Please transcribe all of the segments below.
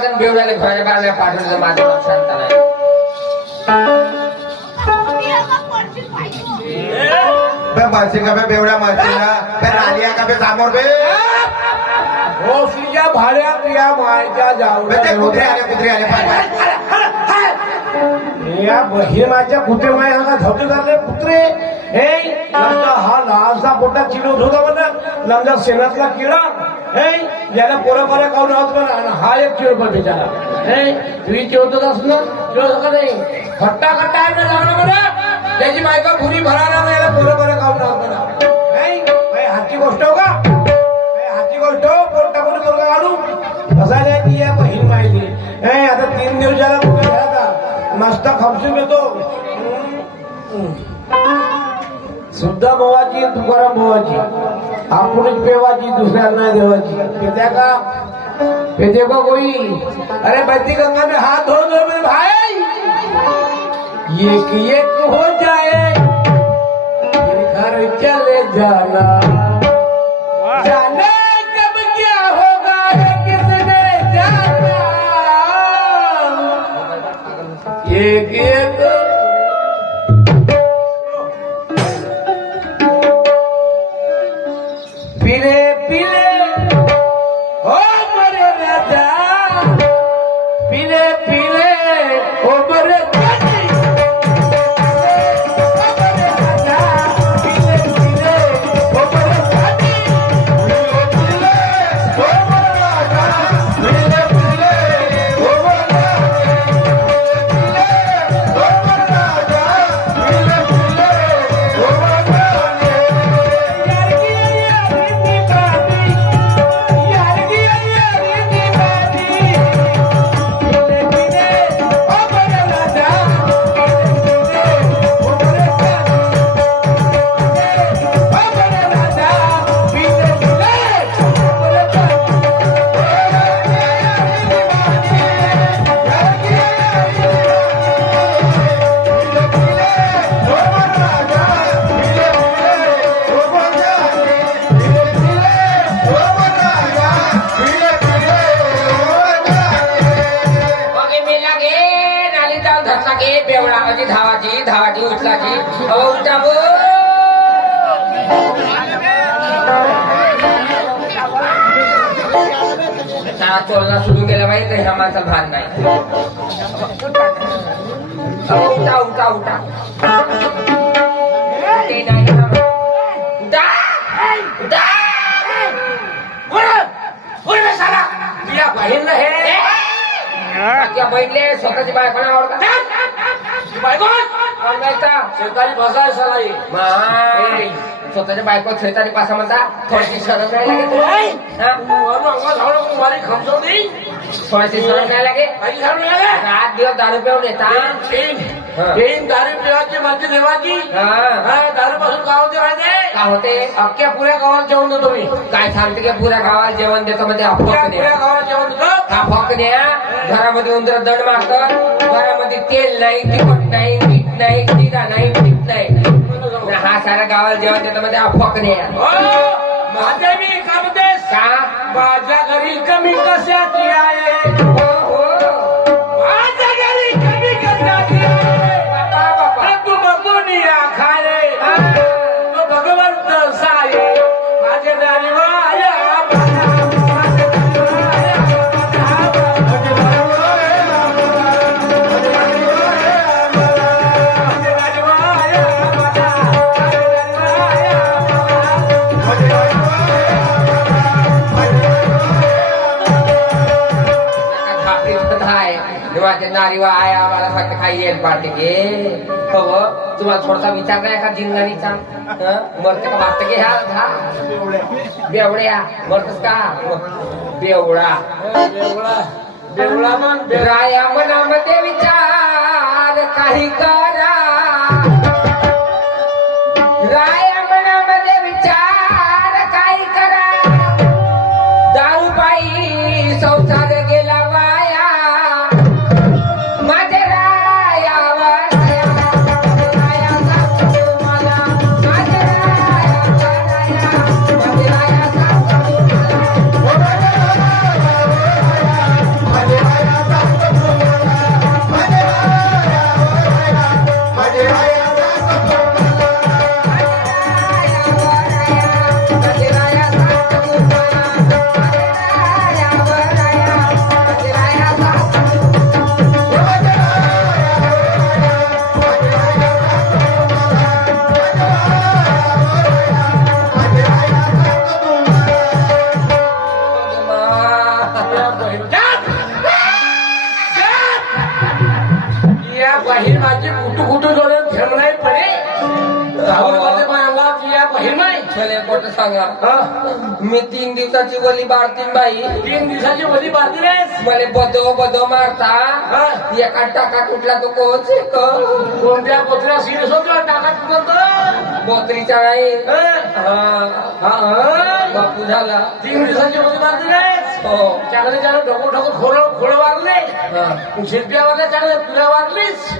वाजन बेवड्याला घोड्या बाळ्या पाठवलं माझं नाव शांत नाही मारशील का बे बेवड्या मारशील रालिया का बे समोर बे भोसरीच्या भाड्यात या मायच्या ते कुत्रे आले या हे माझ्या कुत्रे माय हा धवते झाले कुत्रे हे लमजा हा लहानसा मोठा चिडवत होता म्हणा लमजा शेणातला किडा हे ज्याला पोरं खाऊन राहत म्हणा हा एक चिडपण बिचारा हे तुम्ही चिडवत असत ना चिडवत का नाही खट्टा खट्टा आहे ना लागला म्हणा त्याची बायका पुरी भरायला नाही याला पोरं खाऊन राहत म्हणा नाही हाची गोष्ट हो का हाची गोष्ट हो पोरटा कोणी पोरगा काढू कसा नाही ती या बहीण माहिती हे आता 3 दिवसाला कुठे राहता मस्त खापसून येतो सुद्धा भावाची तुकाराम भावाची आपणच पेवाची दुसऱ्या नाही देवाची पेत्या का पेते का कोई अरे बत्ती गंगा में हाथ धो दो मेरे भाई एक एक हो जाए फिर घर चले जाना जाने कब क्या होगा किसने जाना एक एक पीले पीले हो मरे राजा पीले पीले हो मरे धावाची धावाची उचलाची उलटा चोलना सुरू केला पाहिजे ह्या माणसा भान नाही उठा उठा उठा ते नाही तुझ्या बहीण हे त्या बहिणले स्वतःची बायकोला आवडतात शेतारी बसाय सलाई स्वतःच्या बायको शेतारी पासा म्हणता थोडीशी शरम नाही लागे थोडीशी शरम नाही लागे 8 दिवस दारू पिऊन येतात दारू पिवायची माझी देवाची दारू पासून का होते माहिती का होते अख्ख्या पुऱ्या गावात जेवण देतो मी काय सांगते की पुऱ्या गावाला जेवण देतो म्हणजे पुऱ्या गावात जेवण देतो फकण्या घरामध्ये उंदर दंड मारतात घरामध्ये तेल नाही तिखट नाही मीठ नाही जिरा नाही पीठ नाही हा सारा गावाला जेवण देतो म्हणजे फकण्या माझ्या मी का म्हणतेस का माझ्या घरी कमी कशाची आहे माझ्या घरी कमी कशाची आहे बाबा तू बघून या खाय तो भगवंत साये माझे दारीवाया नारीवा आया आम्हाला फक्त काही येत पाडते की हो तुम्हाला थोडासा विचार नाही का जिंदगीचा मरते का वाटतं की ह्या बेवड्या मरतस का बेवडा देवळा मन राया मनामध्ये विचार काही करा राया मनामध्ये विचार काही करा दारूबाई संसार गेला वाया माझे रायावर राया सांगतो मला माझे राया सांगतो मला एक गोष्ट सांगा हा? मी 3 दिवसाची वली बाळतीन बाई 3 दिवसाची वली बांधली रेस मला बदो बदो मारता हा? एका टाका कुठला तो कोच आहे का? कोणत्या पोचल्या सिरियस होतो टाका तुझं बोत्रीचा नाही बापू झाला 3 दिवसाची वली बांधली रेस हो चांगले चांगले ढोको ढोको खोळ वारले हा. शिल्पिया वारल्या चांगले तुला वारलीस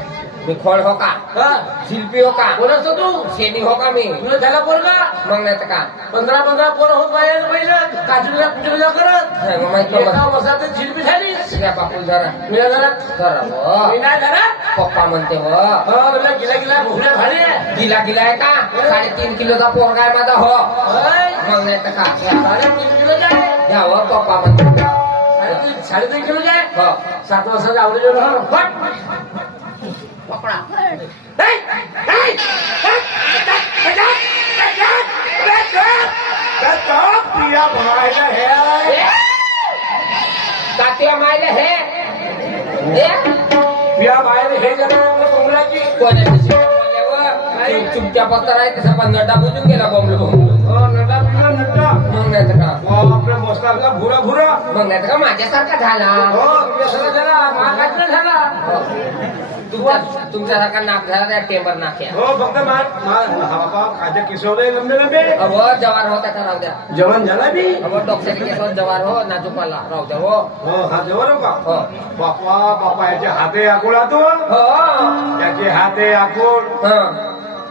मी खोळ हो का हा? शिल्पी हो का कोण असतो तू शेणी हो का मी तुला झाला पोरगा मग नाही तर का 15 पोरं होत पाहिजे पहिलं काजूला कुजूला करत नाही, मग माहित नाही एका मला. वर्षात शिल्पी झालीस या बापू जरा मी जरा जरा हो मी नाही जरा पप्पा म्हणते हो गिला गिला भुगड्या भाडे गिला गिला आहे का 3.5 किलोचा पोरगा आहे माझा हो मग नाही तर का 3.5 किलो जाय घ्या हो पप्पा म्हणते 3.5 किलो जाय हो 7 वर्षाचा आवडे पकडा प्रिया भायला हे तात्या मायले हे हे? प्रिया बाहेर हे जरा कोंबड्याची कोणाच्या शिव्या बोलल्यावर तुमच्या पत्ता आहे तसा पण नटा बुजून गेला बोंबलो नटा पिला नटा मग नाही तर का आपल्या मस्ताला भुरा भुरा मग नाही तर का माझ्यासारखा झाला हो तुझ्यासारखा झाला महागातला झाला तुमच्यासारखा नाक झाला त्या टेंबर नाक्या हो फक्त बाबा खाद्य किशोर लंबे लंबे अव जवार हो त्याचा राहू द्या जेवण झाला बी अव डॉक्टरच्या केसावर जवार हो नाजूकवाला राहू द्या हो हो हा जेवण का हो बापा बापा याचे हाते आकुळ आतो हो याचे हाते आकुळ हं.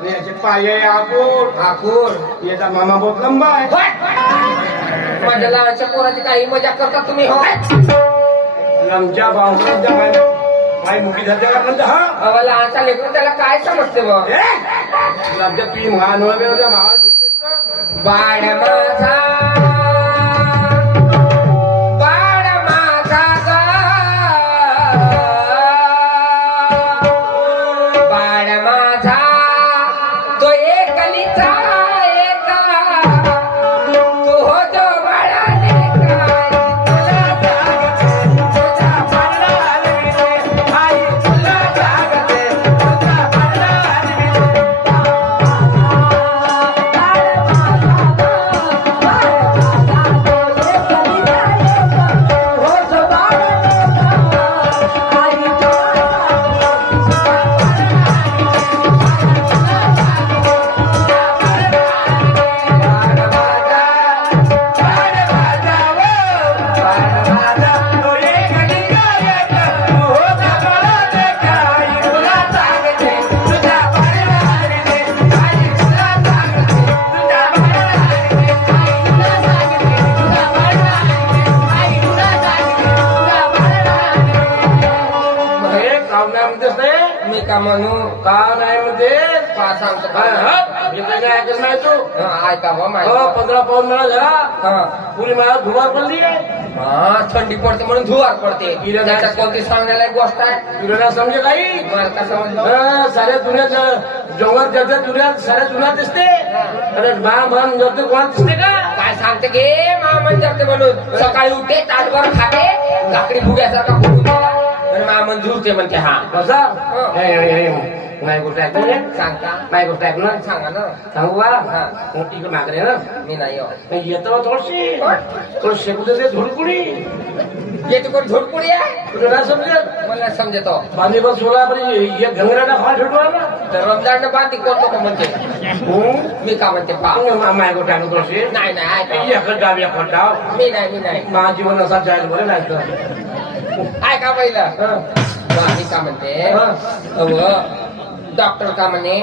याचे पाये आकुळ ठाकूर याचा मामा बहुत लंबा आहे माझ्या लहानच्या पोराची काही मजा करता तुम्ही हो लमच्या बांगच्या पाय मुठी धरत्या का म्हणता हा अव लहानचा लेकरू त्याला काय समजते बघ लमच्या पी महानवे होत्या मावा बाळ माझा बाळ माझा ग बाळ माझा तो एकलीचा एका तो होतो बाळाने काय तुला जागते तुझा बाळा मी का म्हणू का नाही म्हणते पा सांगतो काय हा? मी काही नाही ऐकत नाही तू ऐका बा हो माहिती 15 पाऊन मला झाला हा पुरी मला धुवार पडली आहे हा थंडी पडते म्हणून धुवार पडते इला त्याच्यात कोणती सांगण्याला गोष्ट आहे तुला समजे काही मला का समजलं साऱ्या दुनियात डोंगर जगत दुनियात साऱ्या दुनियात दिसते अरे मान जगते कोणात दिसते का काय सांगते गे मामन जगते म्हणून सकाळी उठते ताटभर खाते लाकडी फुग्यासारखा फुगून गेला आणि मामन झुरते म्हणते हा बसा नाही गोष्ट ऐक म्हणजे सांगता नाही गोष्ट ऐक ना सांगा ना सांगू का हा. इकडे मागरे ना मी नाही येतो थोडशी थोडं शेकू दे धुडकुडी येते कोण झोडपुडी आहे तुला नाही समजेल मला समजतो पाणी बस सोडा एक घंगराला खाल ठेवतो ना तर रमजान बांधी कोण लोक म्हणते मी का म्हणते पा माय गोष्ट ऐकू थोडशी नाही नाही ऐका एकच डाव एकच डाव मी नाही माझं जीवन असा जायला बरं नाही तर ऐका पहिलं मी का म्हणते डॉक्टर का म्हणे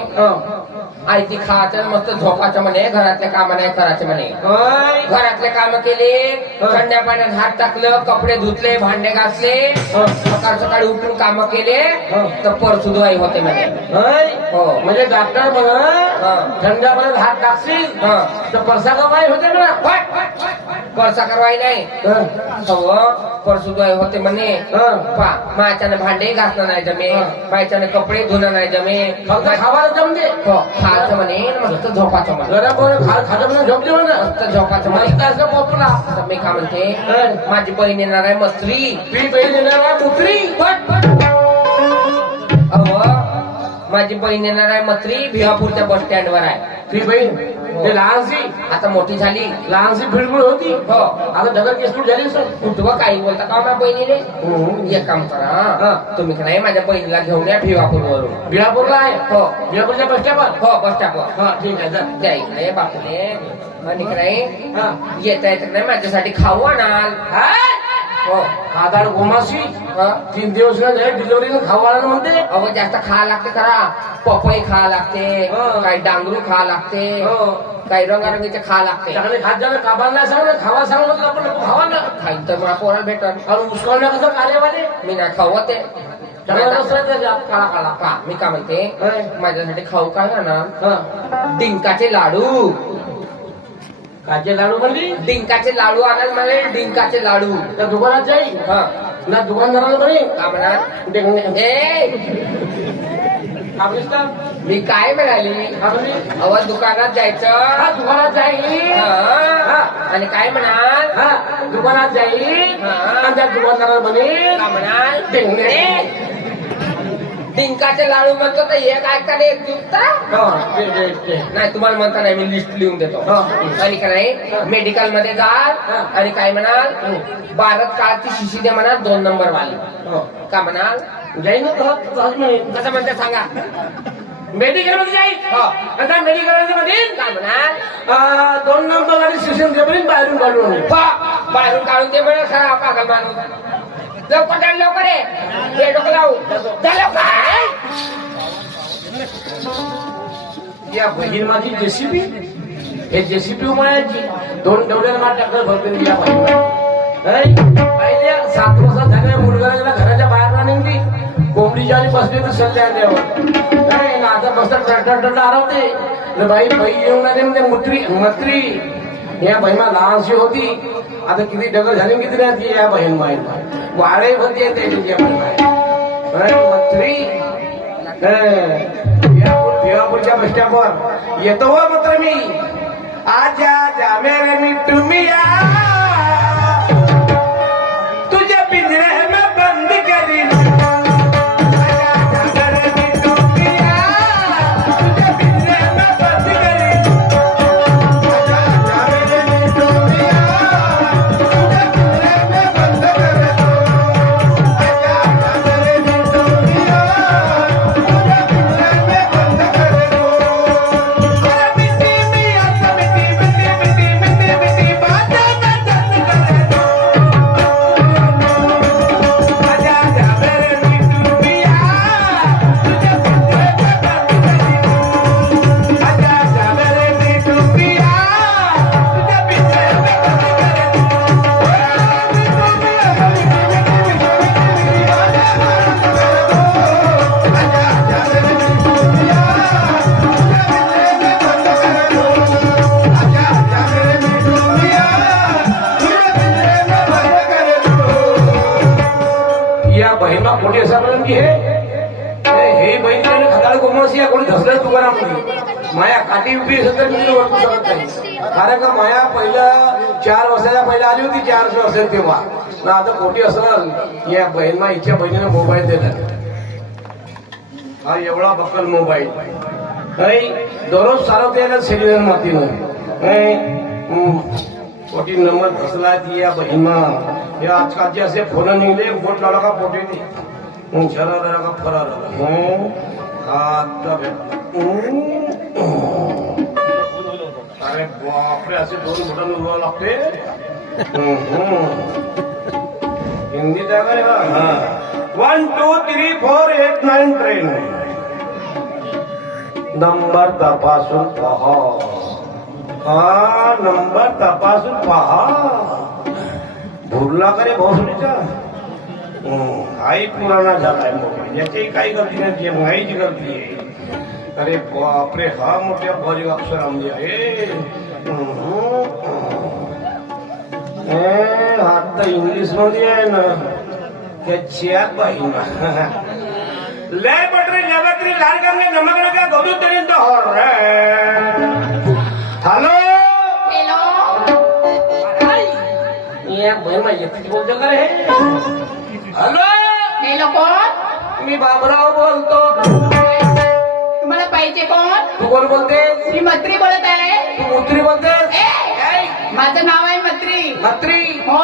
आयती खायचं मस्त झोपायचं म्हणे घरातले काम नाही करायचे म्हणे घरातले काम केले थंड्या पाण्यात हात टाकलं कपडे धुतले भांडे घासले सकाळ सकाळी उठून काम केले तर परसुदवाई होते म्हणे हो म्हणजे डॉक्टर म्हणा थंड्या पाण्यात हात टाकशील तर परसा कमाई होते ना परसा करवाई नाही परसुदवाई होते म्हणे पा मायाच्याने भांडे घासणं नाही जमे मायाच्याने कपडे धुणं नाही जमे फक्त खावायला जमते हो खायचं म्हणे मस्त झोपाचं म्हणे जरा कोण खातं म्हणून झोपते म्हणा मस्त झोपाचं म्हणे मस्त असं पोपला तर मी काय म्हणते माझी बहीण येणार आहे मस्त्री पी पहिली येणार आहे पुत्री अहो माझी बहीण येणार आहे मत्री भिवापूरच्या बस स्टँडवर आहे. ती बहीण ते लहानशी आता मोठी झाली. लहानशी फिरफिर होती. हो आता ढगर केसपूट झाली सर. कुठं काही बोलता का माझ्या बहिणीने. एक काम करा तुम्ही का नाही माझ्या बहिणीला घेऊन या भिवापूरवरून. बिहापूरला आहे. हो बिहापूरच्या बस स्टॉपवर. हो बस स्टॉपवर. हा ठीक आहे जा. त्या इकडे बापूने आणि नाही हा येता येत नाही माझ्यासाठी खाऊ आणाल. हो आधार गोमाशी हा. 3 दिवस डिलिव्हरी खावायला म्हणते. अहो जास्त खा लागते करा. पपई खा लागते हो. काही डांगरू खा लागते हो काही रंगारंगीचे खा लागते. चांगले खात जाणं काबांना सांग ना खावा सांग म्हटलं आपण खावा ना. खाईन तर मला पोराला भेटल. आणि मुस्कळण्या कसं कार्यवाले मी नाही खावते. काळा काळा का मी का म्हणते होय. माझ्यासाठी खाऊ काय ना हा डिंकाचे लाडू. काचे लाडू म्हणली. डिंकाचे लाडू आणाल मला. डिंकाचे लाडू. त्या दुकानात जाईल हा ना दुकानदाराला म्हणे का म्हणा मी काय म्हणाली. अहो दुकानात जायचं. दुकानात जाईल. हा. आणि काय म्हणाल. हा दुकानात जाईल हा. आणि त्या दुकानदाराला म्हणे का म्हणाल डिंग. डिंकाचे लाडू म्हणतो तर एक ऐका नाही एक चुकता. ते. नाही तुम्हाला म्हणता नाही मी लिस्ट लिहून देतो. हा. आणि का नाही मेडिकल मध्ये जाल आणि काय म्हणाल भारत काळची शिशी दे म्हणाल 2 नंबर वाली. हो. का म्हणाल जाईल ना कसं म्हणते सांगा. मेडिकल मध्ये जाईल. हो. आणि त्या मेडिकल मध्ये का म्हणाल 2 नंबर वाली स्टेशन देपर्यंत बाहेरून काढून म्हणे. बाहेरून काढून ते म्हणा खरा पागल माणूस. लवकर जा लवकर ये. हे डोकं लावू जा लवकर. या बहीण माझी जेसीबी. हे जेसीबी उमाळायची 2 डवल्याला मार टाकलं भरते या बहीण. पहिले 7 वर्षात झाल्या मुलगा घराच्या बाहेर ना निघली. कोंबडीच्या आणि बसली तर सध्या आल्यावर आता बसता ट्रॅक्टर हरवते. बाई येऊन आले म्हणजे मत्री या बहिमा लहानशी होती. आता किती डगर झाली किती नाही या बहीण बाईला वाळे होती येते मत्री. भिवापूरच्या बस स्टॉपवर येतो व मात्र मी. आजा मेरे तुम्ही तुझ्या पिंजऱ्या में बंद करीन. मोठी असापर्यंत की हे बहीण खताळ कोमळसी या कोणी धसलं दुकानामध्ये माया काठी उभी असेल तर मी ओळखू शकत नाही. कारण का माया पहिलं 4 वर्षाच्या पहिला आली होती 4 वर्ष तेव्हा ना आता कोटी असं या बहीण इच्छा बहिणीनं मोबाईल दिला. हा एवढा बक्कल मोबाईल दररोज सारवता यायला सेल्युलर मातीनं कोटी नंबर धसला ती या बहिणा. या आजकालचे असे फोन निघले बोट लावला का पोटी शरा का फरार अरे बापरे असे 2 बटन उडवावं लागते. हिंदी जागा रे हा 1 2 3 4 8 9 ट्रेन नंबर तपासून पहा. हा नंबर तपासून पहा. भुरला का रे भाऊसुडीचा आई पुराणा झालाय मोठी याची काही गलती नाही माईची गलती आहे. अरे बापरे हा मोठ्या बारीक अक्षरामध्ये आहे. हात तर इंग्लिश मध्ये आहे ना त्याच्यात बाई लय पटरी जगत्री लाल करणे नमक का गदू तरी तो हॅलो येते बोलतो का रे. हॅलो कोण मी बाबराव बोलतो. पाहिजे कोण? तू कोण बोलतेस? मी मत्री बोलत आहे. तू मुत्री बोलतेस? ए, माझं नाव आहे मत्री. मत्री? हो.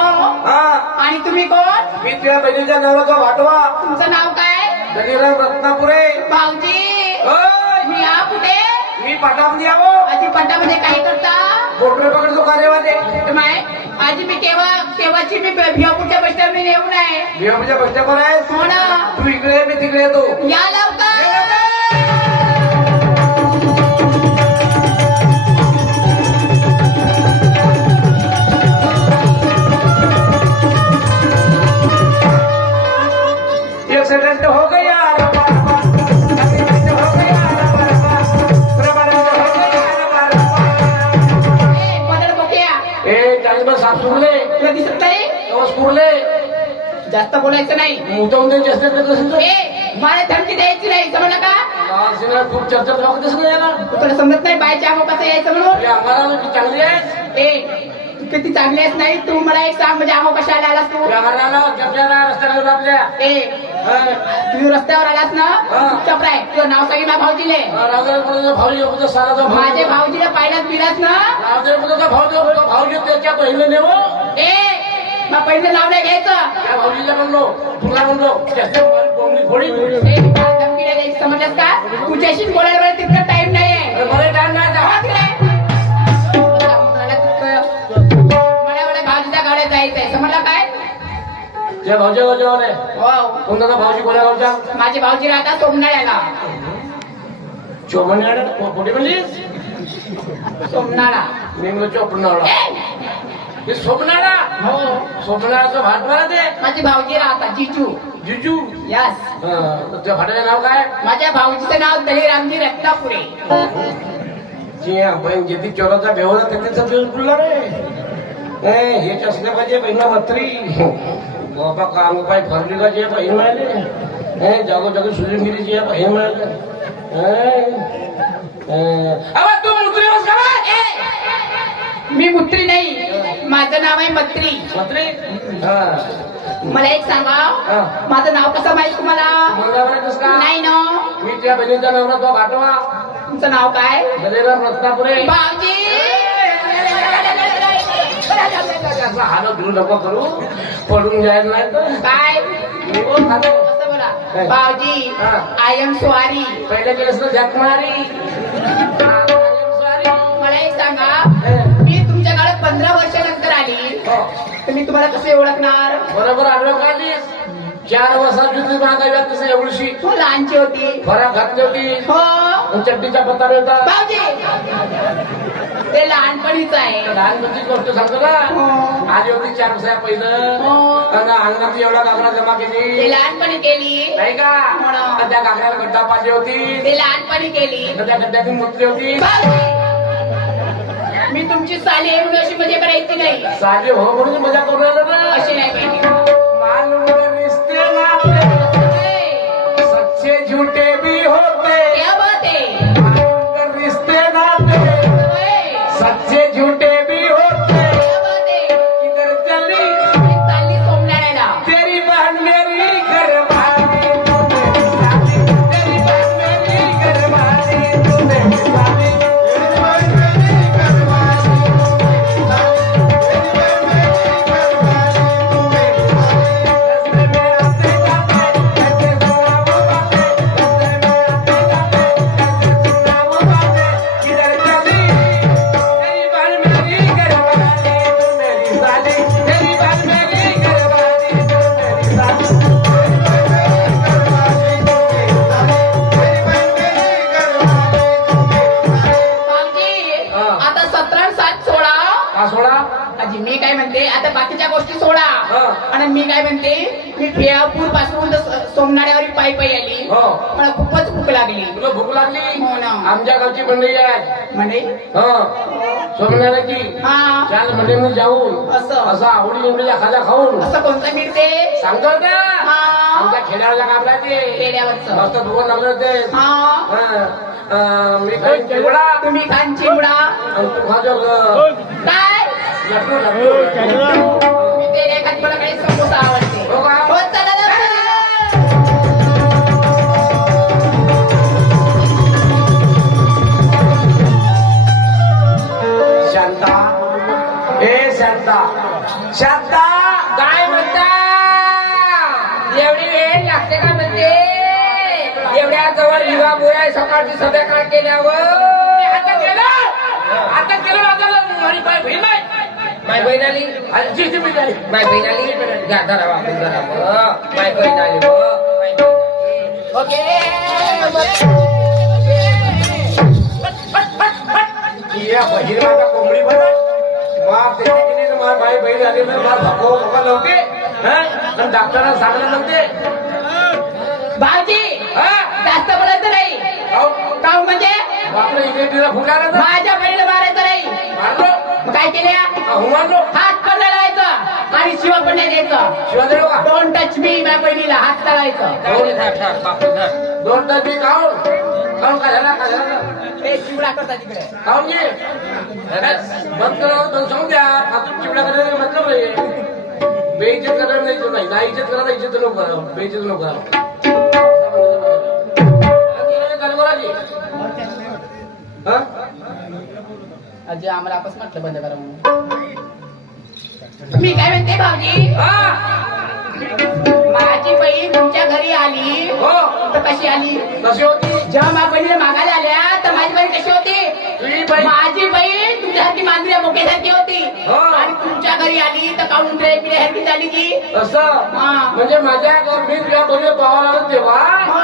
हा. आणि तुम्ही कोण? मी तुझ्या बहिणीच्या नवऱ्याचा वाटवा. तुमचं नाव काय? दलिराम रत्नापुरे. भाऊजी, ओय, मी या कुठे? मी पाठामध्ये यावो. आजी पट्टामध्ये काय करता? बोटरे पकडतो कार्यवाले. माय आजी मी केव्हाची मी भिवापूरच्या बस स्टँड येऊन आहे. भिवापूरच्या बस स्टँडवर आहेस? हो ना. तू इकडे ये, मी तिकडे येतो. या लवकर. एक्सीडेंट हो गया एक्सीडेंट हो गया पदर बोक्या ए चाळीस साप सुरले तुला दिसत नाही? सुरले जास्त बोलायचं नाही. मुतवून द्यायचे असते ए, मला धमकी द्यायची नाही, समजलं का? खूप चर्चा दिसत नाही याला. तुला समजत नाही बायच्या अगो कसं यायचं म्हणून? आपल्या अंगाला चांगली आहे. ए, तू किती चांगली आहेस नाही. तू मला एक सांग, म्हणजे अगो कशाला आलास तू? आपल्या अंगाला चर्चा रस्त्याला आपल्या ए, तू रस्त्यावर आलास ना? चुपचाप राय. तुझं नाव सांगितलं ना भाऊजीले? भाऊजी सारा माझे भाऊजीला पाहिलाच बिलास ना? भाऊजी त्याच्या बहिणी नेव. ए, मग पहिलं नाव नाही घ्यायचं. त्या भाऊजीला म्हणलो तुला म्हणलो बोंबली फोडी. ए, मला धमकी नाही द्यायची, समजलंस का? तुझ्याशी बोलायला मला तितकं टाइम नाहीये. मला टाइम नाही जावा जावा. तिकडे. मला भाऊजीच्या गाड्या जायचंय, समजलं काय? त्या भाऊच्या गावच्या आहे हो. कोणता भाऊजी कोणा गावच्या? माझे भाऊजी राहतात सोमनाळ्याला. चोमण्याला कुठे म्हणली? सोमनाळा. मी म्हणलो चोपणाळा. हे सोमनाळा. हो. सोमनाळाचं भाट मला ते माझे भाऊजी राहतात जिजू. जुजू. यस. त्या भाटाचं नाव काय? माझ्या भाऊजीचं नाव दलिरामजी रत्नापुरे. पण जेथे चोराचा बेवरा त्याचा दिवस बोलला रे. हेच असल्या पाहिजे बहिणा मत्री. बाबा काम पाय फरली का जे बहीण मिळाले. जागोजागी सुजूनगिरी जे बहीण मिळाले. तू मुत्री बस का? मी मुत्री नाही, माझं नाव आहे मत्री. मत्री? मला एक सांगा, माझं नाव कसं माहित तुम्हाला? नाही ना. मी त्या बहिणीचा नवरा तो पाठवा. तुमचं नाव काय? दलिराम रत्नापुरे. भाऊजी, हालत धुरू नको करू, पडून जायला नाही तर काय? कसं बोला? भाऊजी, आय एम सॉरी. पहिल्या केस झक मारी. मला एक सांगा, मी तुमच्याकडे 15 वर्षानंतर आली, तर मी तुम्हाला कसं ओळखणार? बरोबर आलो का? 4 वर्षाची तुम्ही मागाव्यात तसं एवढीशी हो, लहानची होती. फराक घातली होती. हो. चड्डीचा पत्ता मिळता. भाऊजी, ते लहानपणीच आहे. लहानपणीची गोष्ट सांगतो ना. आली होती 4 वर्षा पहिलं. अंगणात एवढा घागरा जमा ते केली लहानपणी केली. नाही का? तर त्या घागऱ्याला गड्डा पाहिजे होती. ते लहानपणी केली. तर त्या गड्ड्यातून मुतली होती. मी तुमची साली आहे म्हणून अशी मजा करायची नाही. साली हो म्हणून मजा करून राहिला ना. अशी नाही पाहिजे. मालूम रिश्ते नाते सच्चे झूठे भी होते. क्या बात है? मालूम रिश्ते नाते सच्चे झूठे भी होते. क्या बात है? किधर चली मी चालली सोमनाळ्याला. तेरी बहन मेरी घरवाली तू मेरी साली. तेरी बहन मेरी घरवाली तू मेरी साली. मी काय म्हणते, आता बाकीच्या गोष्टी सोडा. आणि मी काय म्हणते, मी फेळापूर पासून सोमनाळ्यावर पायी पायी आली. मला खूपच भूक लागली. तुला भूक लागली? हो ना. आमच्या गावची मंडळी आहे म्हणजे सोमनाळ्याची. हा, चाल मंडळी जाऊन असं आवडी निवडीच्या खाजा खाऊन असं कोणतं मिळते सांगतो ना. हा, आमच्या खेड्याला कापला ते खेड्यावरचं. मस्त दुकान लागलं ते. हा, मी काही चिवडा तुम्ही खान चिवडा आणि तू खाजो काय? मी ते एखादी मला काही समोसा आवडते. हो का? हो, चला लवकर. शांता शांता काय म्हणता एवढी वेळ लागते का म्हणते एवढ्या जवळ विवाह बोलाय सकाळची सभा काळ केल्यावर आता गेलं आता माझी बाई बहीण आहे. माय बहीण आली जी जी मी झाली. माय बहीण आली घ्या धरा वापरून धरा माय बहीण आली माय बहीण आली. या बहीण माझा कोंबडी बनत बाप त्याची गेली तर माझी बाई बहीण आली तर मला धक्को बघा नव्हते आणि डॉक्टरांना सांगणं नव्हते. भाऊजी हा? जास्त बोलायचं नाही काऊ म्हणजे बापरे इकडे फुटायला तर माझ्या बहिणीला मारायचं नाही मारलो मग काय केले हुमानलो हात पण नाही लावायचं आणि शिवा पण नाही द्यायचं शिवादेव का डोंट टच मी माझ्या बहिणीला हात लावायचं धर, धर, धर, बापू, धर. दोन डबी खाऊन काय झाला हे चिवडा करता तिकडे खाऊन घे बंद करा दोन सांगून द्या फालतू चिवडा करायला मतलब नाही बेइज्जत करायला नाही इज्जत करायला इज्जत नको करा बेइज्जत नको करा हा अजय आम्हाला आपस म्हटलं बंद करा म्हणून मी काय म्हणते भाऊजी माझी बहीण तुमच्या घरी आली हो तर कशी आली कशी होती जेव्हा माझ्या बहिणीला मागायला आल्या तर माझी बहीण कशी होती तुझी बाई माझी बहीण तुमच्यासारखी मांजऱ्या मोक्यासारखी होती हो. आणि तुमच्या घरी आली तर काऊन पिढ्यासारखी झाली की असं हा. म्हणजे माझ्या मी तुझ्या बहिणी पाहावं लागत तेव्हा हो,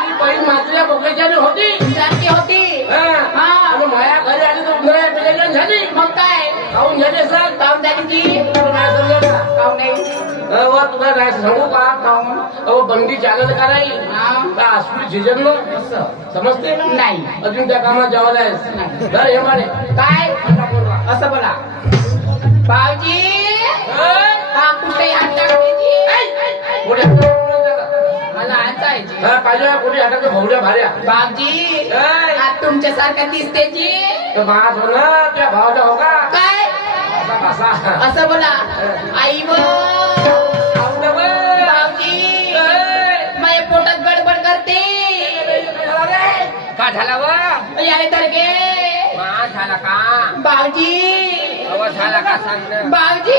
ती बहीण माझ्या बोक्याच्याने होती तुमच्यासारखी होती हा. आणि माझ्या घरी आली तर उंदरा पिल्याच्या झाली मग काय खाऊन झाली असेल काऊन झाली ती तुला नाही समजलं काऊन नाही तुला नाही सांगू का काऊन अहो बंदी चालत का नाही हा. का आसुरी झिजगलं असं समजते नाही अजून त्या कामात जेवायला आहेस नाही. धर हे मारे काय आता बोलवा. असं बोला भाऊजी हा कुठे हात टाकण्याची पुढे हाताला मला हातायची हा, पाहिजे पुढे हाताच्या भोवड्या भाऱ्या भाऊजी काय? हात तुमच्यासारखा दिसतेची तर माझ हो ना त्या भावाचा हो का काय असा कसा असं बोला आई व भाऊजी माझ्या पोटात गडबड करते का झाला व याले तर गे मा झाला का भाऊजी अव झाला का सांग ना भाऊजी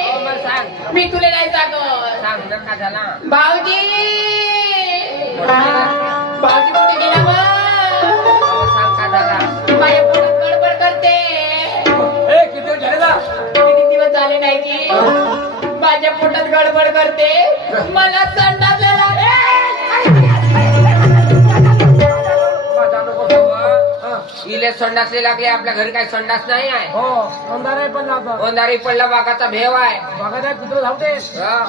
अहो, मला सांग मी तुला नाही सांगत सांग ना का झाला भाऊजी भाऊजी कुठे गेला मग अहो, सांग का झाला माझ्या पोटात गडबड करते किती झाले ना किती दिवस झाले नाही की माझ्या पोटात गडबड करते मला संडास इले संडासले लागले आपल्या घरी काही संडास नाही आहे हो अंधारे पण लावतो ओंधारी पडला वाघाचा भेव आहे बघा नाही कुत्र धावते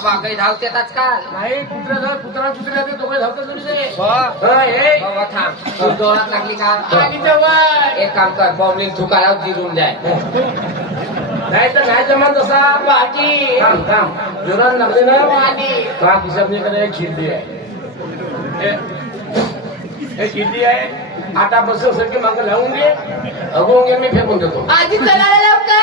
वाघही धावतेच आजकाल नाही कुत्रा ते दोघे धावते तुझे हो हे बाबा थांब तू जोरात लागली का आली जवळ एक काम कर बॉम्बलिंग थुकाला जिरून जाय नाही तर नाही जमान तसा भाजी थांब थांब जोरात लागले ना आली का किशबनीकडे एक खिल्ली आहे हे खिल्ली आहे आता बसव सगळी मागं लावून घे अगोंग मी फेकून देतो आजी चला रे लवकर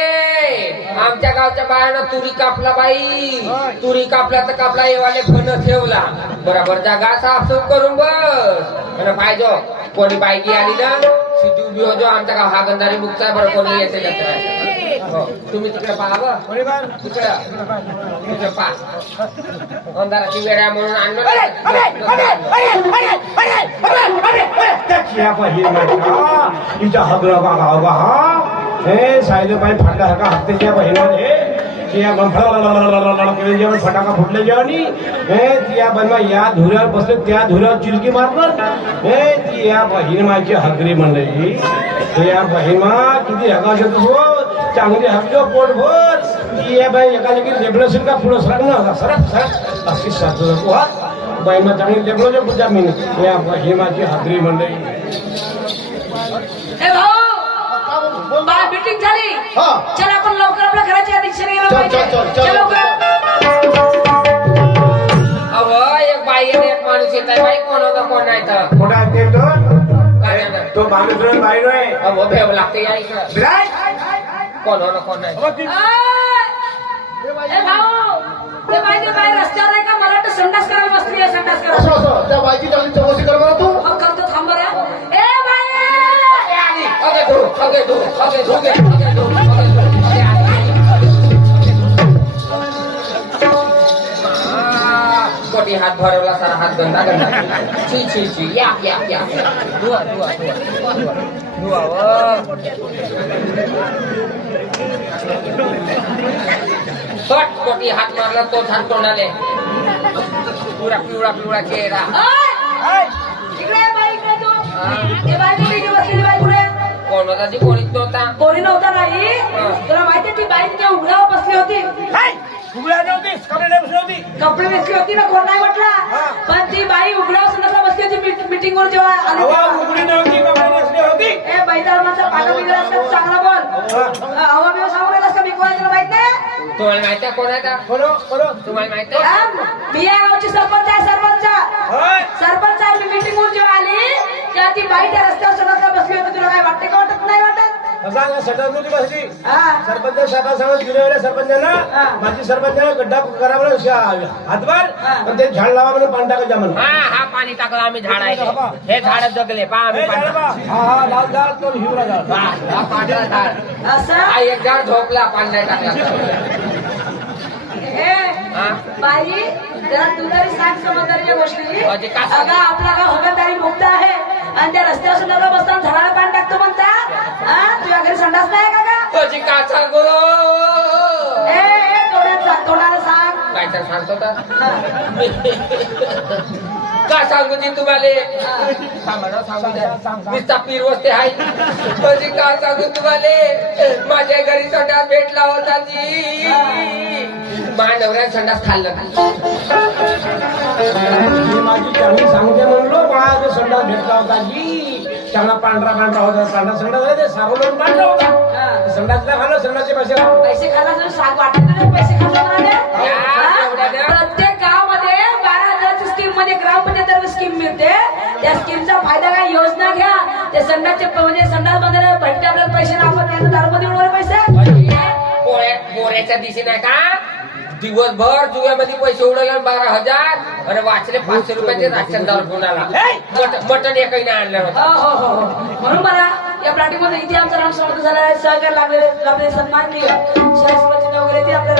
आमच्या गावच्या बायानं तुरी कापला बाई तुरी कापला तर कापला येवाले फन ठेवला बरोबर जागा साफसूफ करून बस आणि पाहिजे कोणी बायकी आली ना सिद्धी उभी होतो आमच्या गाव हा गंधारी मुक्त आहे बरं कोणी येते हो तुम्ही तिकडे पाहा तिकडे पहा गंधाराची वेळा म्हणून आणलं तिच्या हगला बाबा हे सायले पाय फाटल्यासारखा हत्तेच्या बहिणाने फटाका फुटले जेवणी हे त्या बहिणा या धुऱ्यावर बसले त्या धुऱ्यावर चिलकी मारणार हे ती या बहीण माझी हगरी म्हणली या बहिणा किती हगावशे हो चांगली हगलो पोट भर ती या बाई एका जागी लेबलेशील का पुढं सरक ना सरक सरक अशी साधू हा बहिणा चांगली लेबलो पुढच्या महिने या बहीण माझी हगरी म्हणली मला मीटिंग झाली हा. चल आपण लवकर आपल्या घराची अध्यक्ष चल. अहो एक बाई आणि एक माणूस येत आहे बाई कोण होता कोण नाही तर मोठा ते काय झालं? तो माणूस बाई नाही अहो भेव लागते या इकडं कोण हो ना कोण नाही अबा, ती- ए भाऊ ते बाई रस्त्यावर आहे का मला वाटतं संडास करायला बसली आहे संडास असं करायला असं त्या बाईची चांगली चौकशी कर बरं तू. हो करतो थांब बरं ए बाई अगे धू अगे धू अगे धू गे अगे धू अगे धू अगे कोटी हात भरवला सारा हात गंदा गंदा छी छी छी या धुवा धुवा धुवा धुवा फट कोटी हात मारला तोच हात तोंडाले पिवळा पिवळा पिवळा चेहरा ओय! इकडे ये बाई इकडे तू ए बाई कुठे इथे बसलेली बाई कुठे कोण होता जी कोणीच नव्हता कोणी नव्हता नाही तुला माहितीये ती बाई त्या उघड्यावर बसली होती हाय! उघड्या नव्हतीस कपडे नाही बसली होती कपडे वेचली होती ना कोण नाही म्हटला पण ती बाई उघड्यावर संडासला बसली होती मीटिंग वर जेव्हा आली हवा तेव्हा. उघडी नव्हती कपडे नसली होती ए बैदार माझा पाठा बिघडला असता चांगला बोल हवा बिवा सांगू नका असं मी कोणाला तुला माहित नाही तुम्हाला माहिती आहे कोण आहे का बोलो बोलो तुम्हाला माहिती आहे मी या गावची सरपंच आहे सरपंच होय सरपंच आहे मी मीटिंग वर जेव्हा आली तेव्हा ती बाई त्या रस्त्यावर संडासला बसली होती तुला काय वाटते का वाटत नाही वाटत सांगा सटत नव्हती बसली हा सरपंच साहेब सांगत गेल्या वेळेला सरपंचांना माझी सरपंचानं गड्डा करा म्हणून हातभार पण ते झाड लावा म्हणून पाणी टाकायचं म्हणून हा पाणी टाकलं आम्ही झाडायचे हे झाड जगले पहा आम्ही हे पाणी झाड बा. हा हा लाल झाड तो हिवरा झाड हा पांढरा झाड असं हा एक झाड झोपला पाणी नाही टाकला ए बाई जरा तू तरी सांग समजदारीच्या गोष्टी अजे का सांग? अगं आपला गाव हगणदारी मुक्त आहे आणि त्या रस्त्यावर सुद्धा बसताना झाडाला पाणी टाकतो म्हणता हा तुझ्या घरी संडास नाही का गा? तुझी का सांगू ए तोंडाला सांग काय तर सांगतो तर का सांगू ती तुम्हाला सांगू द्या नुसता पिरवस्ते आहे तुझी का सांगू तुम्हाला माझ्या घरी संडास भेटला होता ती माझ्या नवऱ्याने संडास खाल्लं मी माझी चांगली सांगते म्हणलो मला जो संडास भेटला होता जी चांगला पांढरा पांढरा होता संडास झाला ते साबण पांढरा होता संडासला खाल्लं संडासचे पैसे खाल्लं. पैसे खाल्ला तर सांग वाटत नाही पैसे खाल्ला म्हणाले एवढ्या प्रत्येक गावामध्ये 12,000ची स्कीम मध्ये ग्रामपंचायत स्कीम मिळते त्या स्कीमचा फायदा काय योजना घ्या ते संडासचे म्हणजे संडास बांधायला भेटते आपल्याला पैसे ना आपण नाही दारूमध्ये उडवले पैसे पोऱ्याच्या दिशी नाही का दिवसभर जुव्यामध्ये पैसे उडवले 12,000 आणि वाचले 500 रुपयाचे राशन दारू गुणाला मटण एकही नाही आणलं होतं हो म्हणून मला या प्लॅटिंग मध्ये इथे आमचा नाम समर्थ झाला सहकार लागलेले सन्मान वगैरे ते आपल्याला